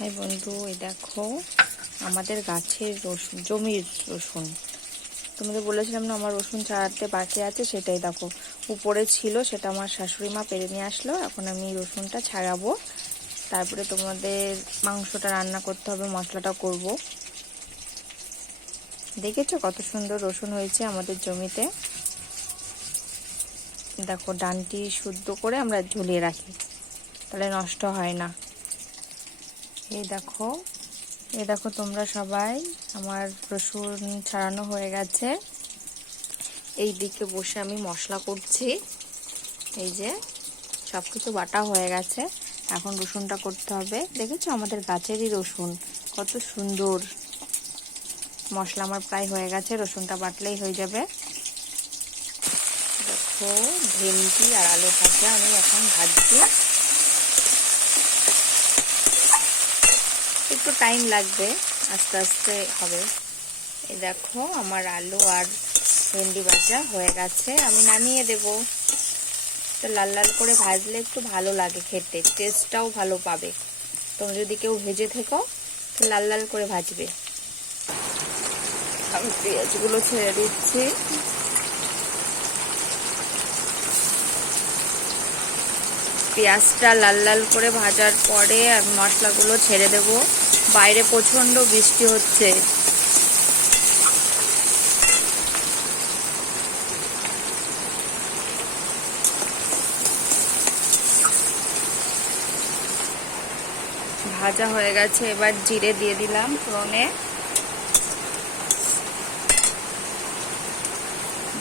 High বন্ধু, এই দেখো আমাদের গাছের রসুন, জমির রসুন। তোমাদের বলেছিলাম না আমার রসুন ছাড়াতে বাকি আছে, সেটাই দেখো উপরে ছিল, সেটা আমার শাশুড়ি মা পেরে নিয়ে আসলো। এখন আমি রসুনটা ছাড়াবো, তারপরে তোমাদের মাংসটা রান্না করতে হবে, মশলাটা করব। দেখেছো কত সুন্দর রসুন হয়েছে আমাদের জমিতে। দেখো ডানটি শুদ্ধ করে আমরা ঝুলিয়ে রাখি, তাহলে নষ্ট হয় না। এই দেখো তোমরা সবাই, আমার রসুন ছাড়ানো হয়ে গেছে। এই দিকে বসে আমি মশলা করছি। এই যে সব কিছু বাটা হয়ে গেছে, এখন রসুনটা করতে হবে। দেখেছো আমাদের গাছেরই রসুন, কত সুন্দর। মশলা আমার প্রায় হয়ে গেছে, রসুনটা বাটলেই হয়ে যাবে। দেখো ভেন্ডি আর আলু ভাজা আমি এখন ভাজছি। একটু টাইম লাগবে, আস্তে আস্তে হবে। এই দেখো আমার আলু আর ভেন্ডি ভাজা হয়ে গেছে, আমি নামিয়ে দেব। তো লাল লাল করে ভাজলে একটু ভালো লাগে খেতে, টেস্টটাও ভালো পাবে। তোমরা যদি কেউ ভেজে থেকো তো লাল লাল করে ভাজবে। আমি পেঁয়াজগুলো ছেড়ে দিচ্ছি। পেঁয়াজটা লাল লাল করে ভাজার পরে আমি মশলাগুলো ছেড়ে দেব। বাইরে প্রচণ্ড বৃষ্টি হচ্ছে। ভাজা হয়ে গেছে, এবার জিরে দিয়ে দিলাম ফোড়নে।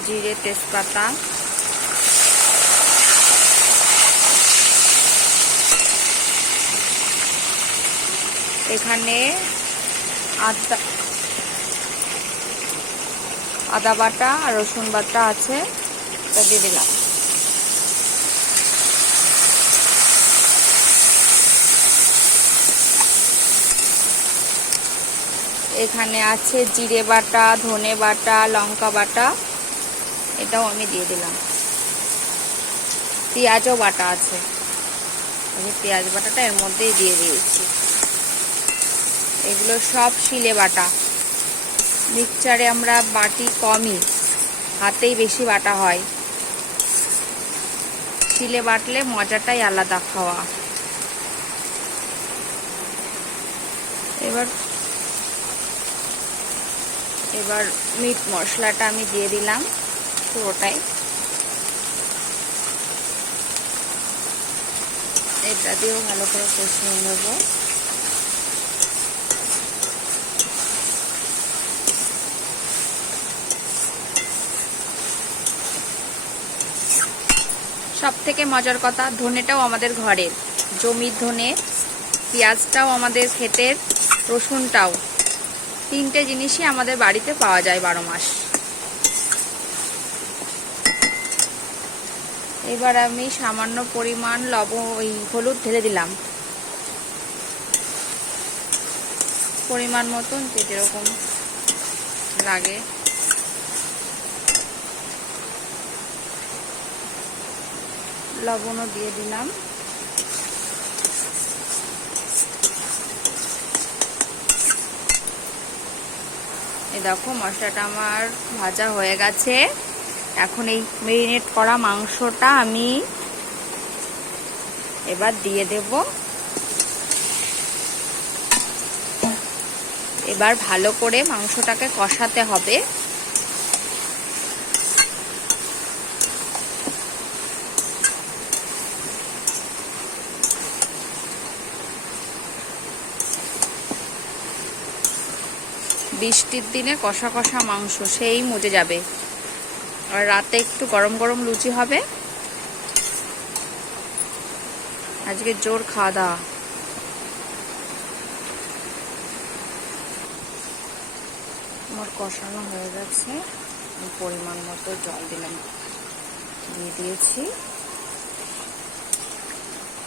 জিরে, তেজপাতা, এখানে আদা বাটা আর রসুন বাটা আছে, তা দিয়ে দিলাম। এখানে আছে জিরে বাটা, ধনে বাটা, লঙ্কা বাটা, এটাও আমি দিয়ে দিলাম। পেঁয়াজও বাটা আছে, আমি পেঁয়াজ বাটাটা এর মধ্যেই দিয়ে দিয়েছি। এগুলো সব শিলে বাটা, মিক্সচারে আমরা বাটি কমই, হাতেই বেশি বাটা হয়। শিলে বাটলে মজাটাই আলাদা খাওয়া। এবার মিট মশলাটা আমি দিয়ে দিলাম পুরোটাই। এটা দিয়েও ভালো করে কষিয়ে নেব। সব থেকে মজার কথা, ধনেটাও আমাদের ঘরের, জমির ধনে, পেঁয়াজটাও আমাদের ক্ষেতের, রসুনটাও। তিনটে জিনিসই আমাদের বাড়িতে পাওয়া যায় 12 মাস। এবার আমি সামান্য পরিমাণ হলুদ ঢেলে দিলাম, পরিমাণ মতন, যেরকম লাগে। লবণও দিয়ে দিলাম। এই দেখো মশলাটা আমার ভাজা হয়ে গেছে। এখন এই মেরিনেট করা মাংসটা আমি এবার দিয়ে দেব। এবার ভালো করে মাংসটাকে কষাতে হবে। বৃষ্টির দিনে কষা কষা মাংস সেই মজে যাবে। আর রাতে একটু গরম গরম লুচি হবে। আজকে জোর খাওয়া দাওয়া। আমার কষানো হয়ে গেছে, পরিমাণ মতো জল দিয়ে দিয়েছি।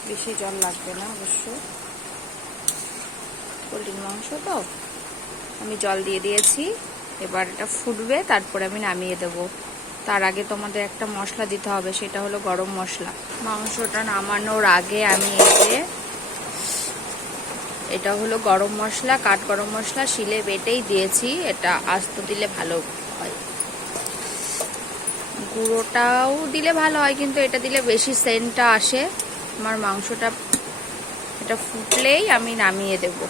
বেশি জল লাগবে না অবশ্য, পোলট্রির মাংস তো। আমি জল দিয়ে দিয়েছি, এবার এটা ফুটবে, তারপরে আমি নামিয়ে দেব। তার আগে তোমাদের একটা মশলা দিতে হবে, সেটা হলো গরম মশলা। মাংসটা নামানোর আগে আমি এই যে এটা হলো গরম মশলা, কাঠ গরম মশলা, শিলে বেটেই দিয়েছি। এটা আস্ত দিলে ভালো হয়, গুঁড়োটাও দিলে ভালো হয়, কিন্তু এটা দিলে বেশি সেন্টটা আসে। আমার মাংসটা এটা ফুটলেই আমি নামিয়ে দেবো।